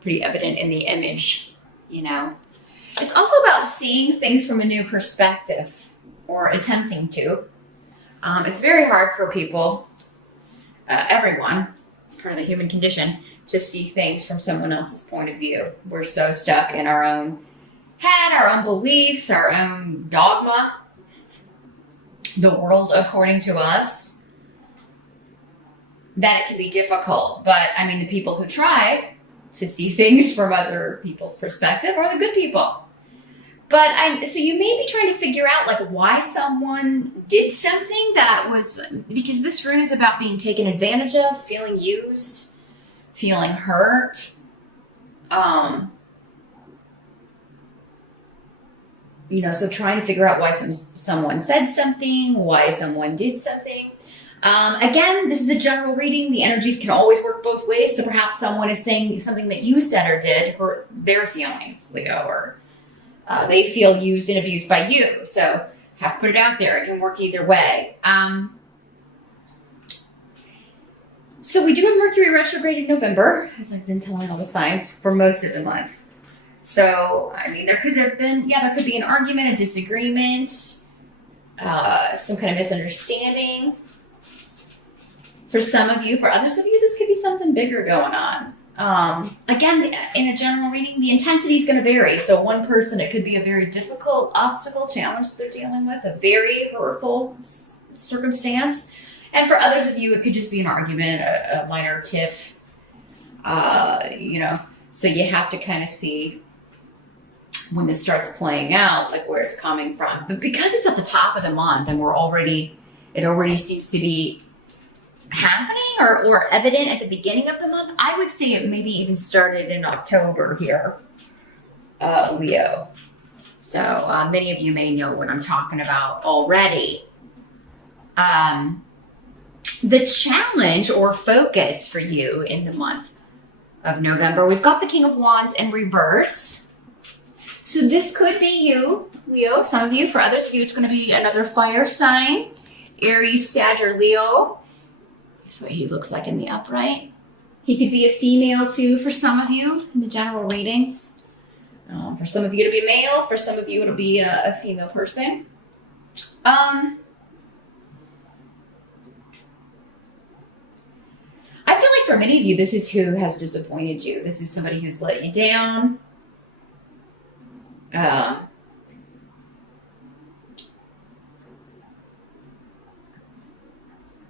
pretty evident in the image, you know. It's also about seeing things from a new perspective, or attempting to. It's very hard for people, everyone, it's part of the human condition, to see things from someone else's point of view. We're so stuck in our own head, our own beliefs, our own dogma, the world according to us, that it can be difficult. But I mean, the people who try to see things from other people's perspective are the good people. But so you may be trying to figure out like why someone did something that was, because this rune is about being taken advantage of, feeling used, feeling hurt. You know, so trying to figure out why someone said something, why someone did something. Again, this is a general reading. The energies can always work both ways. So perhaps someone is saying something that you said or did hurt their feelings, Leo, or they feel used and abused by you. So have to put it out there. It can work either way. So we do have Mercury retrograde in November, as I've been telling all the signs, for most of the month. So, I mean, there could be an argument, a disagreement, some kind of misunderstanding. For some of you, for others of you, this could be something bigger going on. Again, in a general reading, the intensity is going to vary. So one person, it could be a very difficult obstacle, challenge that they're dealing with, a very hurtful circumstance. And for others of you, it could just be an argument, a minor tiff, you know. So you have to kind of see when this starts playing out, like where it's coming from. But because it's at the top of the month and it already seems to be happening or evident at the beginning of the month, I would say it maybe even started in October here, Leo. So many of you may know what I'm talking about already. The challenge or focus for you in the month of November, we've got the King of Wands in reverse. So this could be you, Leo, some of you. For others of you, it's going to be another fire sign, Aries, Sag, or Leo. That's what he looks like in the upright. He could be a female too for some of you in the general readings. For some of you, it'll be male. For some of you, it'll be a female person. I feel like for many of you, this is who has disappointed you. This is somebody who's let you down. And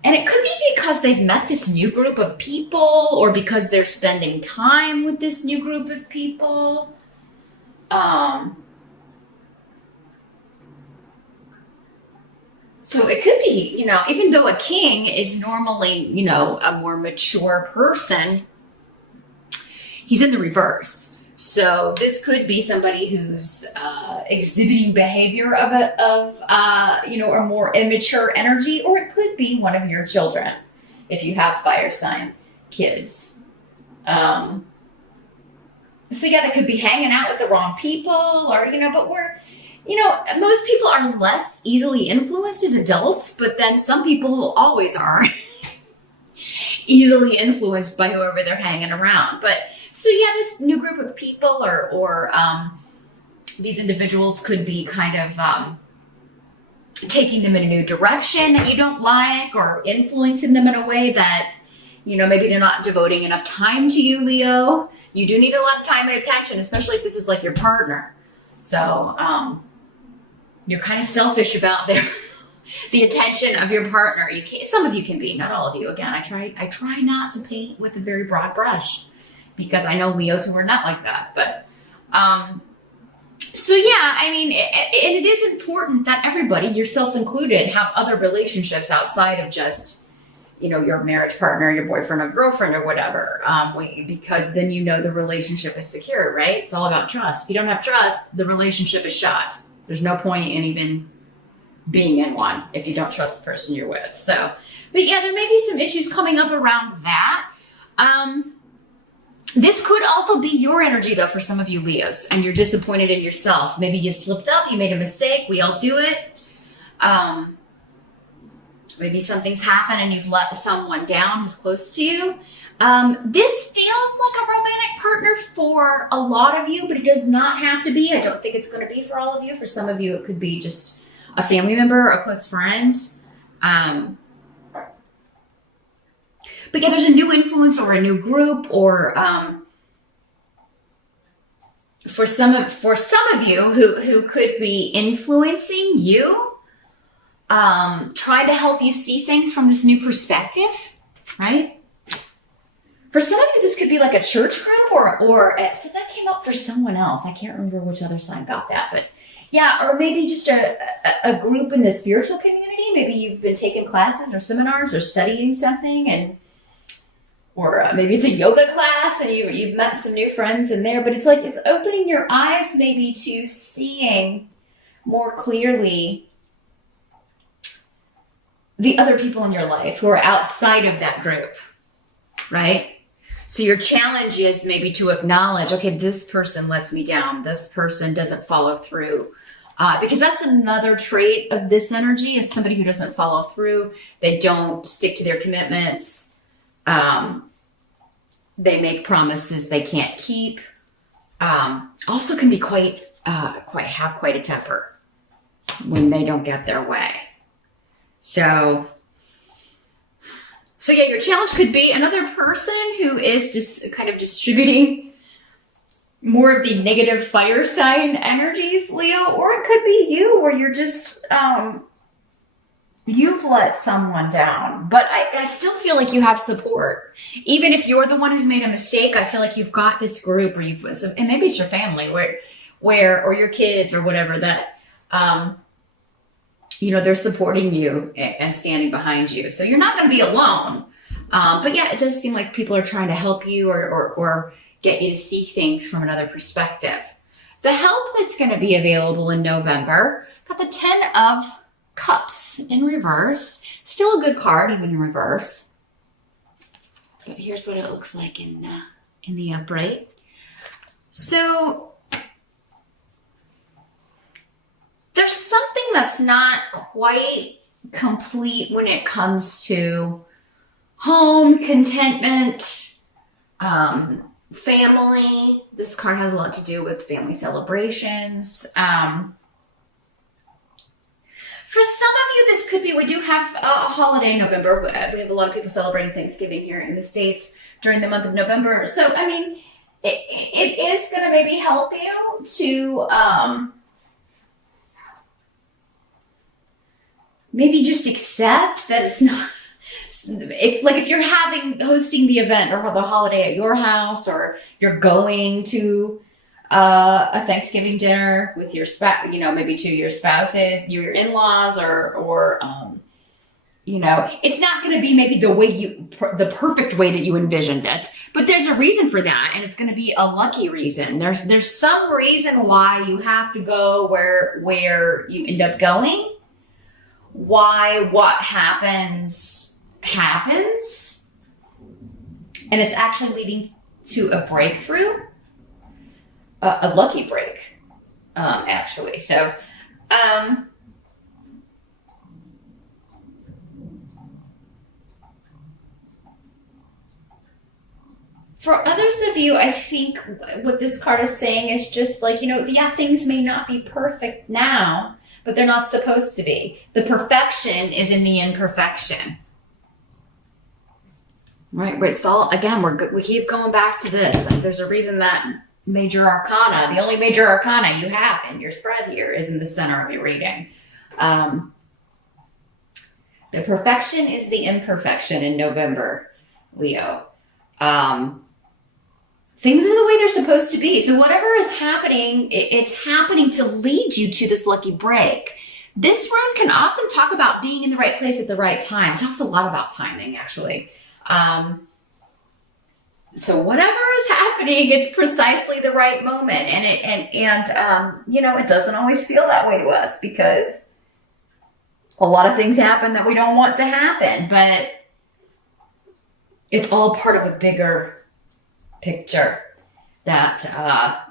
it could be because they've met this new group of people, or because they're spending time with this new group of people. So it could be, you know, even though a king is normally, you know, a more mature person, he's in the reverse. So this could be somebody who's exhibiting behavior of you know, a more immature energy, or it could be one of your children if you have fire sign kids. So yeah, they could be hanging out with the wrong people, or, you know, but you know, most people are less easily influenced as adults, but then some people always are easily influenced by whoever they're hanging around. But so yeah, this new group of people or these individuals could be kind of taking them in a new direction that you don't like, or influencing them in a way that, you know, maybe they're not devoting enough time to you, Leo. You do need a lot of time and attention, especially if this is like your partner. So you're kind of selfish about the attention of your partner. You can't, some of you can be, not all of you. Again, I try not to paint with a very broad brush, because I know Leos who are not like that. But so yeah, I mean, it is important that everybody, yourself included, have other relationships outside of just, you know, your marriage partner, your boyfriend or girlfriend or whatever, because then you know the relationship is secure, right? It's all about trust. If you don't have trust, the relationship is shot. There's no point in even being in one if you don't trust the person you're with. So, but yeah, there may be some issues coming up around that. This could also be your energy, though, for some of you Leos, and you're disappointed in yourself. Maybe you slipped up, you made a mistake. We all do it. Maybe something's happened and you've let someone down who's close to you. This feels like a romantic partner for a lot of you, but it does not have to be. I don't think it's going to be for all of you. For some of you, it could be just a family member, a close friend. But yeah, there's a new influence or a new group, or for some of you who could be influencing you, try to help you see things from this new perspective, right? For some of you, this could be like a church group, or so that came up for someone else. I can't remember which other sign got that, but yeah, or maybe just a group in the spiritual community. Maybe you've been taking classes or seminars or studying something, or maybe it's a yoga class and you've met some new friends in there. But it's like it's opening your eyes maybe to seeing more clearly the other people in your life who are outside of that group, right? So your challenge is maybe to acknowledge, okay, this person lets me down. This person doesn't follow through. Because that's another trait of this energy, is somebody who doesn't follow through. They don't stick to their commitments. They make promises they can't keep. Also can be quite a temper when they don't get their way. So yeah, your challenge could be another person who is just kind of distributing more of the negative fire sign energies, Leo, or it could be you, where you're just, you've let someone down. But I still feel like you have support. Even if you're the one who's made a mistake, I feel like you've got this group, or and maybe it's your family, or your kids or whatever, that, they're supporting you and standing behind you. So you're not going to be alone. But yeah, it does seem like people are trying to help you or get you to see things from another perspective. The help that's going to be available in November, got the 10 of Cups in reverse. Still a good card, even in reverse. But here's what it looks like in the upright. So there's something that's not quite complete when it comes to home, contentment, family. This card has a lot to do with family celebrations. For some of you, this could be, we do have a holiday in November. We have a lot of people celebrating Thanksgiving here in the States during the month of November. So, I mean, it is going to maybe help you to maybe just accept that it's not, if you're hosting the event or the holiday at your house, or you're going to a Thanksgiving dinner with your spouse, maybe to your spouses, your in-laws, or it's not going to be maybe the perfect way that you envisioned it, but there's a reason for that, and it's going to be a lucky reason. There's some reason why you have to go where you end up going, why what happens, and it's actually leading to a breakthrough. A lucky break, actually. So, for others of you, I think what this card is saying is just like, things may not be perfect now, but they're not supposed to be. The perfection is in the imperfection. Right? But it's all, again, we keep going back to this. Like, there's a reason that major arcana, the only major arcana you have in your spread here, is in the center of your reading. The perfection is the imperfection in November, Leo. Things are the way they're supposed to be. So whatever is happening, it's happening to lead you to this lucky break. This rune can often talk about being in the right place at the right time. It talks a lot about timing, actually. So whatever is happening, it's precisely the right moment. And it doesn't always feel that way to us, because a lot of things happen that we don't want to happen, but it's all part of a bigger picture that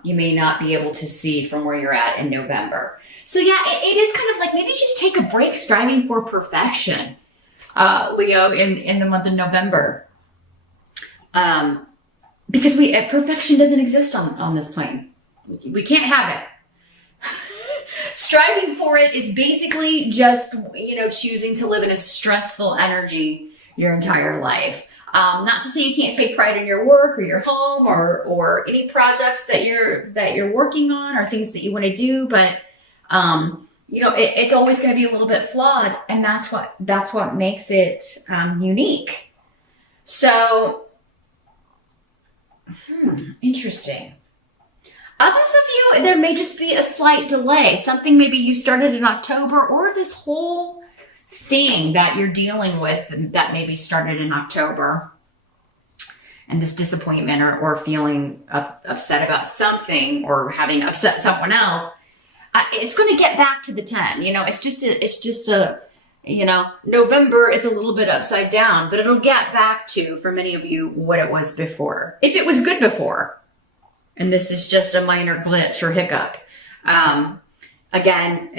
you may not be able to see from where you're at in November. So yeah, it is kind of like, maybe just take a break striving for perfection, Leo, in the month of November. because perfection doesn't exist on this plane. We can't have it. Striving for it is basically just, choosing to live in a stressful energy your entire life. Not to say you can't take pride in your work or your home or any projects that you're working on or things that you want to do, but it's always going to be a little bit flawed, and that's what makes it unique. So, interesting. Others of you, there may just be a slight delay. Something maybe you started in October, or this whole thing that you're dealing with that maybe started in October. And this disappointment or feeling upset about something or having upset someone else, it's going to get back to the 10. It's just a November, it's a little bit upside down, but it'll get back to, for many of you, what it was before. If it was good before. And this is just a minor glitch or hiccup. Again,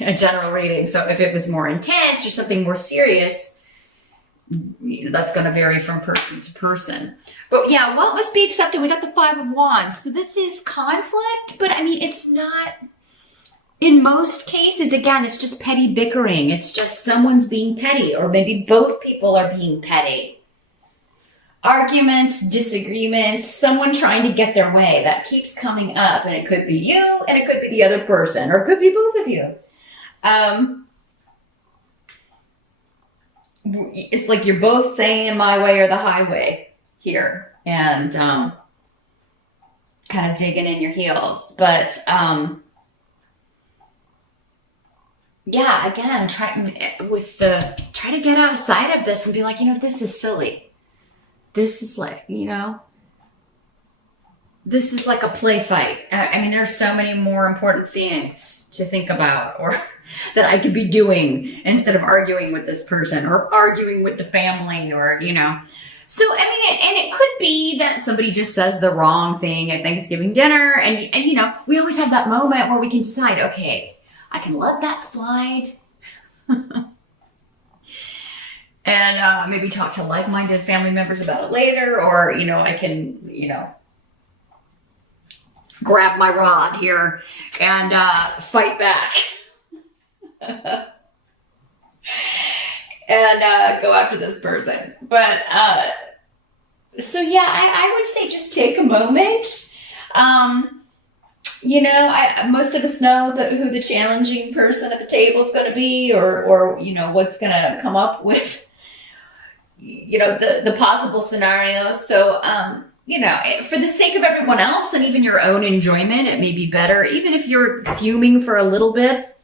a general reading. So if it was more intense or something more serious, that's going to vary from person to person. But yeah, what must be accepted? We got the 5 of Wands. So this is conflict, but it's not, in most cases, again, it's just petty bickering. It's just someone's being petty, or maybe both people are being petty. Arguments, disagreements, someone trying to get their way. That keeps coming up, and it could be you, and it could be the other person, or it could be both of you. It's like you're both saying my way or the highway here, and kind of digging in your heels. But yeah, again, try to get outside of this and be like, this is silly. This is like, this is like a play fight. There's so many more important things to think about, or that I could be doing instead of arguing with this person or arguing with the family, or, So, and it could be that somebody just says the wrong thing at Thanksgiving dinner. And we always have that moment where we can decide, okay, I can let that slide. And maybe talk to like-minded family members about it later, or, I can, grab my rod here and fight back. And go after this person. But, so yeah, I would say just take a moment. Most of us know who the challenging person at the table is going to be, or what's going to come up with, the possible scenarios. So, for the sake of everyone else and even your own enjoyment, it may be better, even if you're fuming for a little bit,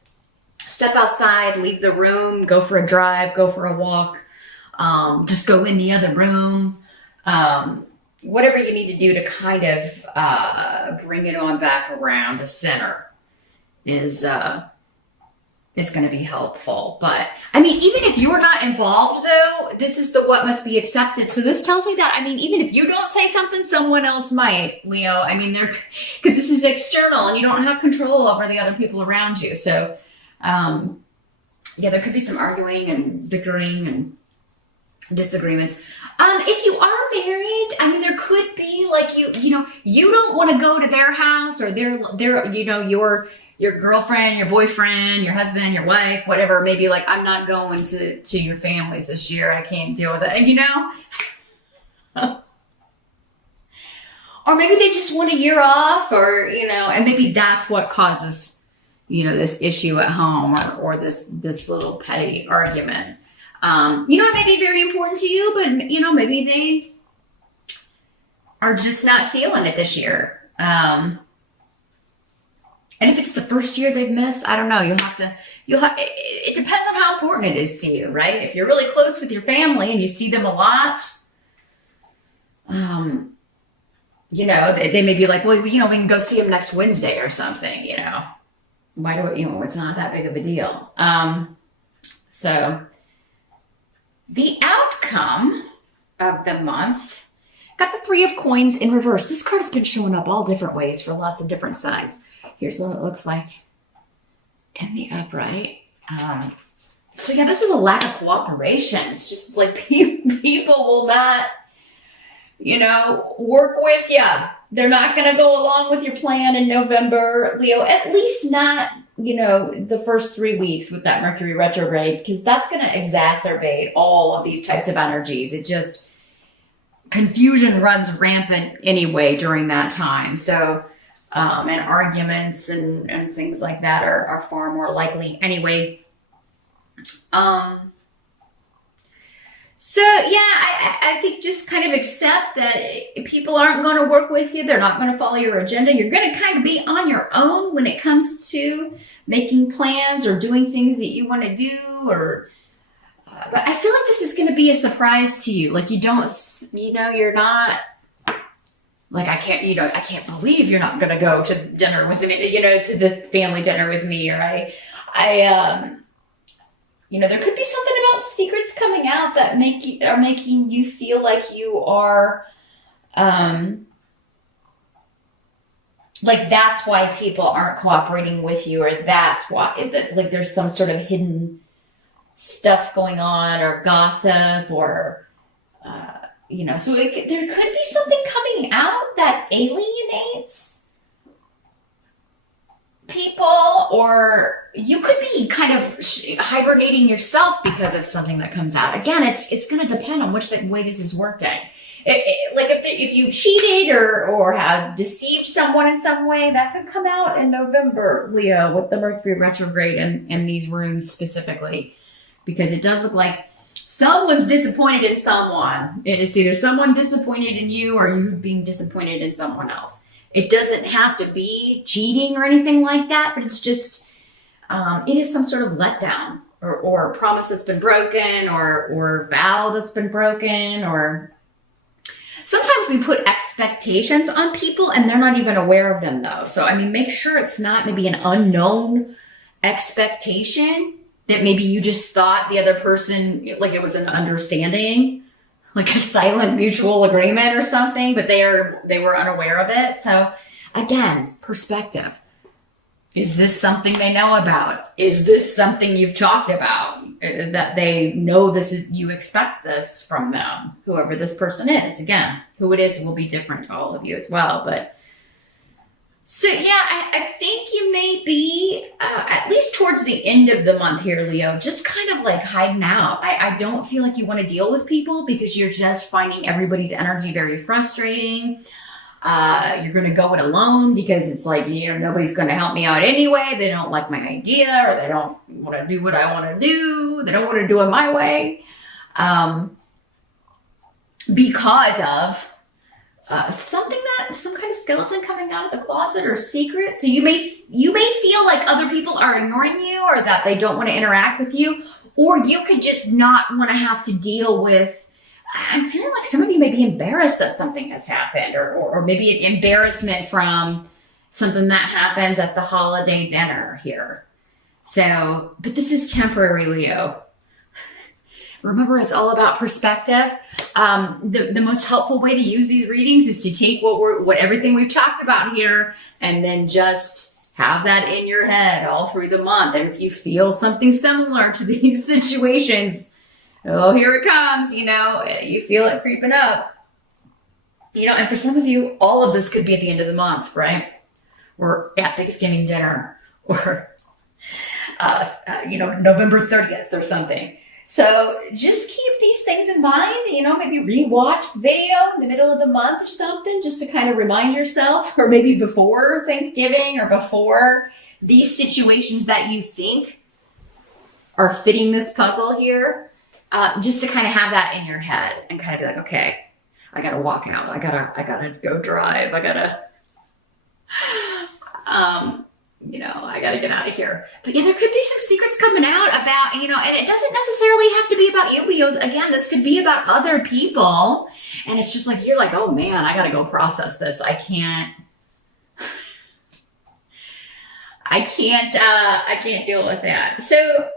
step outside, leave the room, go for a drive, go for a walk, just go in the other room, whatever you need to do to kind of bring it on back around to center is going to be helpful. But even if you're not involved, though, this is the what must be accepted. So this tells me that, even if you don't say something, someone else might, Leo. Because this is external and you don't have control over the other people around you. So, there could be some arguing and bickering and disagreements. If you are married, there could be like you don't want to go to their house, or your girlfriend, your boyfriend, your husband, your wife, whatever, maybe like, I'm not going to your families this year. I can't deal with it. And or maybe they just want a year off, or, and maybe that's what causes, this issue at home, or this little petty argument. It may be very important to you, but, maybe they are just not feeling it this year. And if it's the first year they've missed, I don't know. It depends on how important it is to you, right? If you're really close with your family and you see them a lot, they may be like, well, we can go see them next Wednesday or something, Why do it, it's not that big of a deal. So the outcome of the month, got the 3 of Coins in reverse. This card has been showing up all different ways for lots of different signs. Here's what it looks like in the upright. So yeah, this is a lack of cooperation. It's just like people will not, work with you. They're not going to go along with your plan in November, Leo, at least not, the first 3 weeks with that Mercury retrograde, because that's going to exacerbate all of these types of energies. It just, confusion runs rampant anyway during that time. So, and arguments and things like that are far more likely anyway. So yeah, I think just kind of accept that people aren't going to work with you. They're not going to follow your agenda. You're going to kind of be on your own when it comes to making plans or doing things that you want to do. But I feel like this is going to be a surprise to you. Like you're not like, I can't believe you're not going to go to dinner with me, to the family dinner with me, or there could be something about secrets coming out that are making you feel like you are, like that's why people aren't cooperating with you, or that's why, like there's some sort of hidden stuff going on, or gossip, or, so there could be something coming out that alienates people, or you could be kind of hibernating yourself because of something that comes out. Again, it's going to depend on which way this is working. Like if you cheated or have deceived someone in some way, that could come out in November, Leo, with the Mercury retrograde and these runes specifically, because it does look like someone's disappointed in someone. It's either someone disappointed in you or you being disappointed in someone else. It doesn't have to be cheating or anything like that, but it's just, it is some sort of letdown or promise that's been broken or vow that's been broken, or sometimes we put expectations on people and they're not even aware of them though. So, make sure it's not maybe an unknown expectation that maybe you just thought the other person, like it was an understanding, like a silent mutual agreement or something, but they were unaware of it. So again, perspective. Is this something they know about? Is this something you've talked about? That they know you expect this from them, whoever this person is. Again, who it is will be different to all of you as well. But so yeah, I think you may be, at least towards the end of the month here, Leo, just kind of like hiding out. I don't feel like you want to deal with people because you're just finding everybody's energy very frustrating. You're going to go it alone because it's like, nobody's going to help me out anyway. They don't like my idea, or they don't want to do what I want to do. They don't want to do it my way. Because of some kind of skeleton coming out of the closet or secret. So you may feel like other people are ignoring you, or that they don't want to interact with you, or you could just not want to have to deal with. I'm feeling like some of you may be embarrassed that something has happened, or maybe an embarrassment from something that happens at the holiday dinner here. So, but this is temporary, Leo. Remember, it's all about perspective. The most helpful way to use these readings is to take what everything we've talked about here, and then just have that in your head all through the month. And if you feel something similar to these situations, oh, here it comes, you feel it creeping up. And for some of you, all of this could be at the end of the month, right? Or at Thanksgiving dinner, or, November 30th or something. So just keep these things in mind, maybe rewatch the video in the middle of the month or something, just to kind of remind yourself, or maybe before Thanksgiving or before these situations that you think are fitting this puzzle here, just to kind of have that in your head and kind of be like, okay, I got to walk out. I gotta go drive. I got to get out of here. But yeah, there could be some secrets coming out about, and it doesn't necessarily have to be about you, Leo. Again, this could be about other people. And it's just like, you're like, oh man, I got to go process this. I can't deal with that. So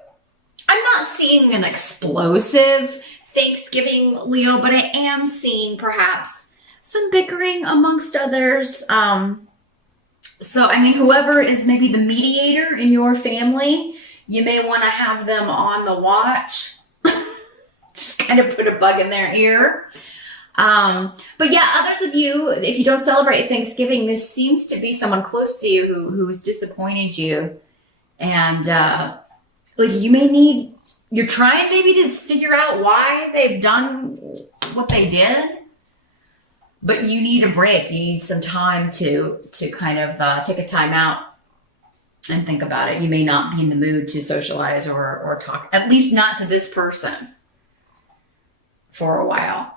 I'm not seeing an explosive Thanksgiving, Leo, but I am seeing perhaps some bickering amongst others. So, whoever is maybe the mediator in your family, you may want to have them on the watch. Just kind of put a bug in their ear. But yeah, others of you, if you don't celebrate Thanksgiving, this seems to be someone close to you who's disappointed you. And like you may need, you're trying maybe to figure out why they've done what they did, but you need a break. You need some time to kind of take a time out and think about it. You may not be in the mood to socialize or talk, at least not to this person for a while.